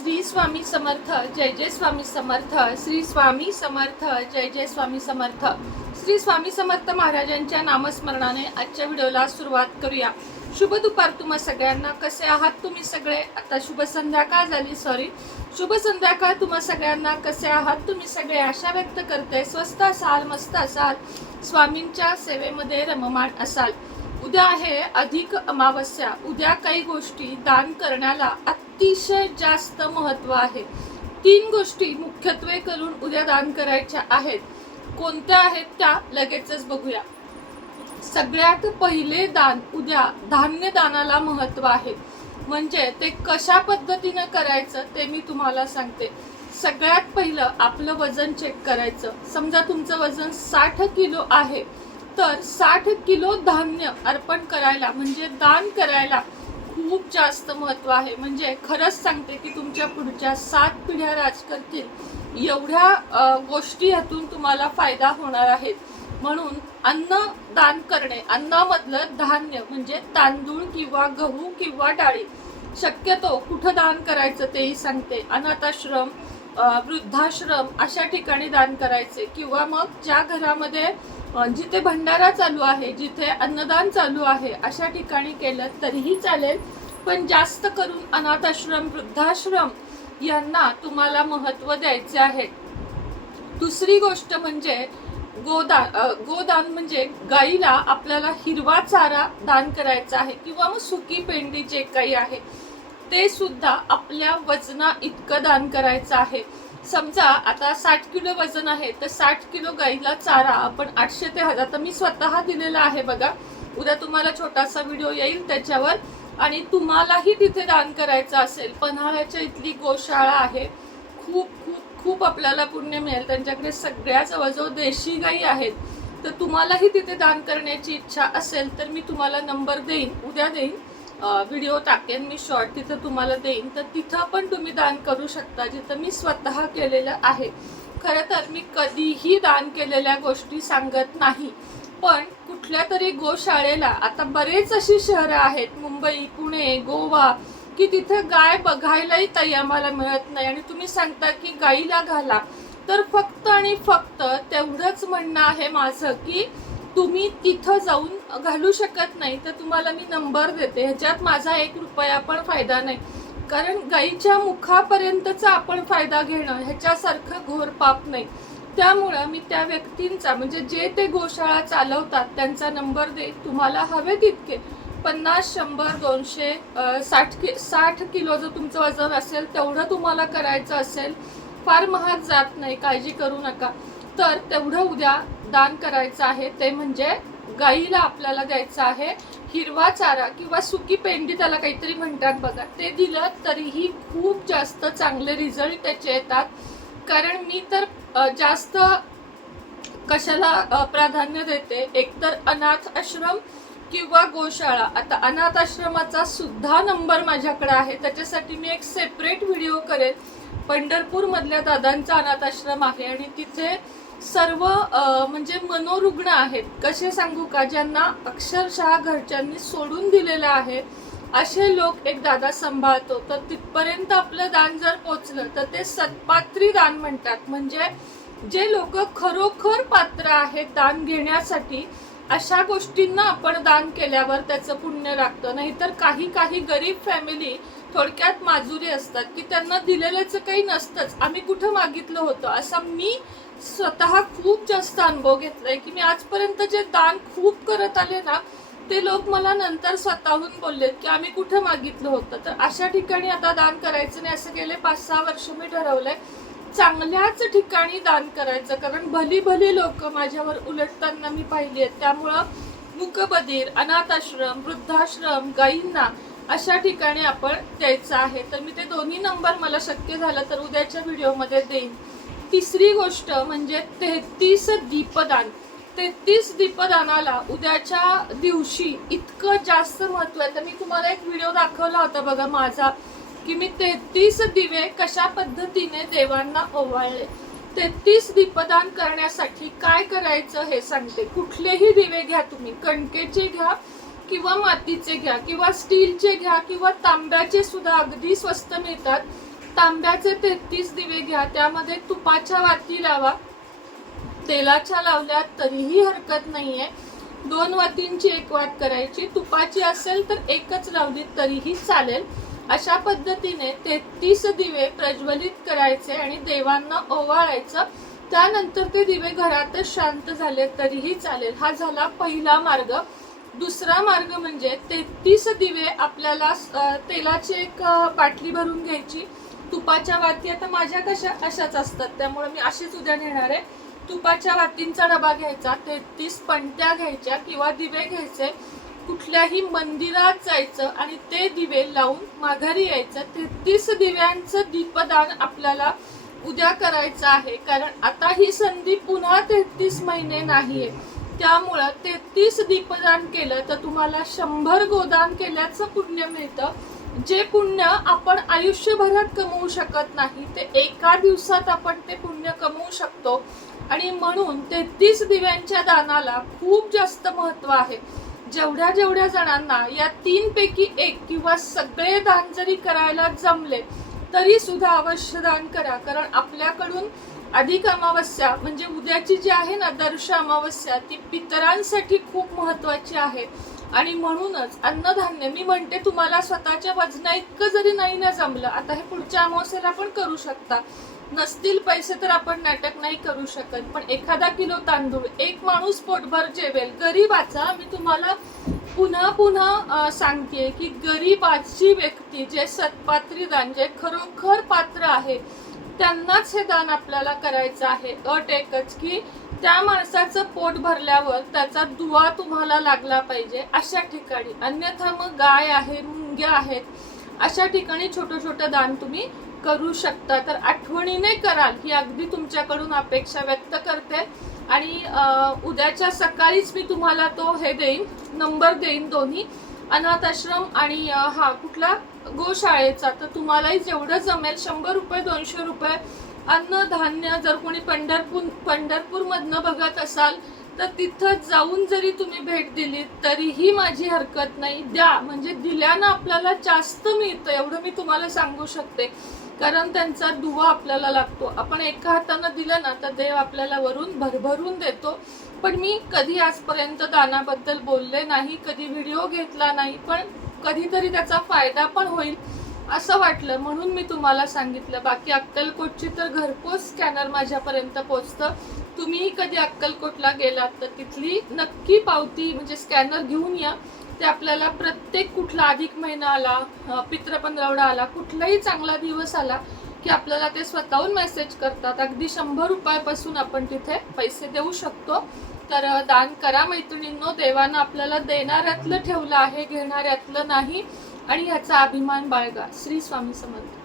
श्री स्वामी समर्थ, जय जय स्वामी समर्थ. श्री स्वामी समर्थ, जय जय स्वामी समर्थ. श्री स्वामी समर्थ महाराजांच्या नामस्मरणाने आजच्या व्हिडिओला सुरुवात करूया. शुभ दुपार तुम्हा सगळ्यांना. कसे आहात तुम्ही सगळे? आता शुभ संध्याकाळ झाली, शुभ संध्याकाळ तुम्हा सगळ्यांना. कसे आहात तुम्ही सगळे? आशा व्यक्त करते स्वस्त असाल, मस्त असाल, स्वामींच्या सेवेमध्ये रममाण असाल. उद्या आहे अधिक अमावस्या. उद्या काही गोष्टी दान करण्याला अतिशय जास्त महत्त्व आहे. 3 गोष्टी मुख्यत्वे करून उद्या दान करायच्या आहेत. कोणत्या आहेत त्या लगेचच बघूया. सगळ्यात पहिले दान उद्या धान्य दानाला महत्त्व आहे. म्हणजे ते कशा पद्धतीने करायचं ते मी तुम्हाला सांगते. सगळ्यात पहिलं आपलं वजन चेक करायचं. समजा तुमचं वजन 60 किलो आहे तर 60 किलो धान्य अर्पण करायला म्हणजे दान करायला खूप जास्त महत्त्व आहे. म्हणजे खरंच सांगते की तुमच्या पुढच्या 7 पिढ्या राज करतील एवढ्या गोष्टी यातून तुम्हाला फायदा होणार आहेत. म्हणून अन्न दान करणे, अन्नामधलं धान्य म्हणजे तांदूळ किंवा गहू किंवा डाळी, शक्यतो कुठं दान करायचं तेही सांगते. अनाथाश्रम, वृद्धाश्रम अशा ठिकाणी दान करायचे. किंवा मग ज्या घरामध्ये जिथे भंडारा चालू आहे, जिथे अन्नदान चालू आहे अशा ठिकाणी केलं तरीही चालेल. पण जास्त करून अनाथाश्रम, वृद्धाश्रम यांना तुम्हाला महत्त्व द्यायचे आहे. दुसरी गोष्ट म्हणजे गोदान म्हणजे गाईला आपल्याला हिरवा चारा दान करायचा आहे. किंवा मग सुकी पेंडी जे काही आहे ते सुद्धा आपल्या वजना इतकं दान करायचं आहे. समजा आता 60 किलो वजन आहे तर 60 किलो गाईला चारा आपण 800 ते 1000, तर मी स्वतः दिलेला आहे बघा. उद्या तुम्हाला छोटासा व्हिडिओ येईल त्याच्यावर. आणि तुम्हालाही तिथे दान करायचं असेल, पन्हाळ्याच्या इथली गोशाळा आहे, खूप खूप खूप आपल्याला पुण्य मिळेल. त्यांच्याकडे सगळ्या जवळजवळ देशी गाई आहेत. तर तुम्हालाही तिथे दान करण्याची इच्छा असेल तर मी तुम्हाला नंबर देईन, उद्या देईन, व्हिडिओ टाकेन मी शॉर्ट, तिथं तुम्हाला देईन. तर तिथं पण तुम्ही दान करू शकता, जिथं मी स्वतः केलेलं आहे. खरं तर मी कधीही दान केलेल्या गोष्टी सांगत नाही. पण कुठल्या तरी गोशाळेला, आता बरेच अशी शहरं आहेत, मुंबई, पुणे, गोवा, की तिथे गाय बघायलाही ताई आम्हाला मिळत नाही. आणि तुम्ही सांगता की गाईला घाला. तर फक्त आणि फक्त तेवढंच म्हणणं आहे माझं की तुम्ही तिथं जाऊन घालू शकत नाही तर तुम्हाला मी नंबर देते. ह्याच्यात माझा 1 रुपया पण फायदा नाही. कारण गाईच्या मुखापर्यंतचा आपण फायदा घेणं ह्याच्यासारखं घोर पाप नाही. त्यामुळं मी त्या व्यक्तींचा म्हणजे जे ते गोशाळा चालवतात त्यांचा नंबर दे. तुम्हाला हवे तितके 50, 100, 200, 60 किलो जर तुमचं वजन असेल तेवढं तुम्हाला करायचं असेल, फार महाग जात नाही, काळजी करू नका. तर तेवढं उद्या दान करायचं आहे. ते म्हणजे गाईला आपल्याला द्यायचं आहे हिरवा चारा किंवा सुकी पेंडी त्याला काहीतरी म्हणतात बघा. ते दिलं तरीही खूप जास्त चांगले रिझल्ट त्याचे येतात. कारण मी तर जास्त कशाला प्राधान्य देते, एकतर अनाथ आश्रम किंवा गोशाळा. आता अनाथ आश्रमाचा सुद्धा नंबर माझ्याकडे आहे, त्याच्यासाठी मी एक सेपरेट व्हिडिओ करेन. पंढरपूर मधल्या दादांचा अनाथ आश्रम आहे आणि तिथे सर्व म्हणजे मनोरुग्ण आहेत. कसे सांगू का, ज्यांना अक्षरशः घरच्यांनी सोडून दिलेलं आहे असे लोक एक दादा सांभाळतो. तर तिथपर्यंत आपलं दान जर पोचलं तर ते सत्पात्री दान म्हणतात. म्हणजे जे लोक खरोखर पात्र आहेत दान घेण्यासाठी, अशा गोष्टींना आपण दान केल्यावर त्याचं पुण्य लागतं. नाहीतर काही गरीब फॅमिली थोडक्यात माजुरी असतात की त्यांना दिलेल्याचं काही नसतंच, आम्ही कुठं मागितलं होतं. असा मी स्वतः खूप जास्त अनुभव घेतलाय की मी आजपर्यंत जे दान खूप करत आले ना, ते लोक मला नंतर स्वतःहून बोललेत की आम्ही कुठं मागितलं होतं. तर अशा ठिकाणी आता दान करायचं नाही. असं गेले 5-6 वर्ष मी ठरवलंय चांगल्याच ठिकाणी दान करायचं. कारण भली लोक माझ्यावर उलटताना मी पाहिली आहेत. त्यामुळं मूकबधीर, अनाथाश्रम, वृद्धाश्रम, गाईंना अशा ठिकाणी आपण द्यायचं आहे. तर मी ते दोन्ही नंबर मला शक्य झालं तर उद्याच्या व्हिडिओमध्ये देईन. तिसरी गोष्ट म्हणजे 33 दीपदान. 33 दीपदानाला उद्याच्या दिवशी इतकं जास्त महत्त्व आहे. तर मी तुम्हाला एक व्हिडिओ दाखवला होता बघा माझा, की मी 33 दिवे कशा पद्धतीने देवांना ओवाळले. 33 दीपदान करण्यासाठी काय करायचं हे सांगते. कुठलेही दिवे घ्या तुम्ही, कणकेचे घ्या किंवा मातीचे घ्या किंवा स्टीलचे घ्या किंवा तांब्याचे सुद्धा अगदी स्वस्त मिळतात. तांब्याचे 33 दिवे घ्या, त्यामध्ये तुपाच्या वाती लावा. तेलाच्या लावल्या तरीही हरकत नाहीये. 2 वातींची 1 वात करायची. तुपाची असेल तर एकच लावली तरीही चालेल. अशा पद्धतीने 33 दिवे प्रज्वलित करायचे आणि देवांना ओवाळायचं. त्यानंतर ते दिवे घरातच शांत झाले तरीही चालेल. हा झाला पहिला मार्ग. दुसरा मार्ग म्हणजे 33 दिवे आपल्याला तेलाची एक बाटली भरून घ्यायची. तुपाच्या वाती आता माझ्या कशा अशाच असतात, त्यामुळे मी अशीच उद्या नेणार आहे. तुपाच्या वातींचा डबा घ्यायचा, 33 पणत्या घ्यायच्या किंवा दिवे घ्यायचे. कुठल्याही मंदिरात जायचं आणि ते दिवे लावून माघारी यायचं. 33 दिव्यांचं दीपदान आपल्याला उद्या करायचं आहे, कारण आता ही संधी पुन्हा 33 महिने नाहीये. त्यामुळं 33 दीपदान केलं तर तुम्हाला 100 गोदान केल्याचं पुण्य मिळतं. जे पुण्य आपण आयुष्यभरात कमवू शकत नाही ते एका दिवसात आपण ते पुण्य कमवू शकतो. आणि म्हणून 33 दिव्यांच्या दानाला खूप जास्त महत्व आहे. जेवढ्या जेवढ्या जणांना या 3 पैकी 1 किंवा सगळे दान जरी करायला जमले तरी सुद्धा अवश्य दान करा. कारण आपल्याकडून अधिक अमावस्या म्हणजे उद्याची जी आहे ना दर्श अमावस्या, ती पितरांसाठी खूप महत्वाची आहे. आणि म्हणूनच अन्नधान्य, मी म्हणते तुम्हाला स्वतःच्या वजना इतकं जरी नाही ना जमलं, आता हे पुढच्या अमावस्येला पण करू शकता. नसतील पैसे तर आपण नाटक नाही करू शकत, पण एखादा किलो तांदूळ एक माणूस पोटभर जेवेल गरीबाचा. मी तुम्हाला पुन्हा पुन्हा सांगते की गरीबाची व्यक्ती, जे सत्पात्री दान, जे खरोखर पात्र आहे त्यांनाच हे दान आपल्याला करायचं आहे. अट एकच की त्या माणसाचं पोट भरल्यावर त्याचा दुवा तुम्हाला लागला पाहिजे अशा ठिकाणी. अन्यथा मग गाय आहे, मुंग्या आहेत, अशा ठिकाणी छोटं छोटं दान तुम्ही करू शकता. तर आठवणीने कराल ही अगदी तुमच्याकडून अपेक्षा व्यक्त करते. आणि उद्याच्या सकाळीच मी तुम्हाला तो हे देईन, नंबर देईन, दोन्ही अनाथ आश्रम आणि हा कुठला गोशाळेचा. तर तुम्हालाही जेवढं जमेल 100 रुपये 200 रुपये अन्नधान्य, जर कोणी पंढरपूर मधनं बघत असाल तर तिथं जाऊन जरी तुम्ही भेट दिली तरीही माझी हरकत नाही. द्या, म्हणजे दिल्यानं आपल्याला जास्त मिळतं एवढं मी तुम्हाला सांगू शकते. कारण त्यांचा दुवा आपल्याला लागतो. आपण एका हातानं दिलं ना तर देव आपल्याला वरून भरभरून देतो. पण मी कधी आजपर्यंत दानाबद्दल बोलले नाही, कधी व्हिडिओ घेतला नाही, पण कधीतरी त्याचा फायदा पण होईल असं वाटलं म्हणून मी तुम्हाला सांगितलं. बाकी अक्कलकोटची तर घरपोच स्कॅनर माझ्यापर्यंत पोचतं. तुम्ही कधी अक्कलकोटला गेलात तर तिथली नक्की पावती म्हणजे स्कॅनर घेऊन या. ते आपल्याला प्रत्येक कुठला अधिक महिना आला, पितृ पंधरवडा आला, कुठलाही चांगला दिवस आला की आपल्याला ते स्वतःहून मेसेज करतात. अगदी 100 रुपयापासून आपण तिथे पैसे देऊ शकतो. तर दान करा मैत्रिणींनो. देवानं आपल्याला देणाऱ्यातलं ठेवलं आहे, घेणाऱ्यातलं नाही. आणि ह्याचा अभिमान बाळगा. श्री स्वामी समर्थ.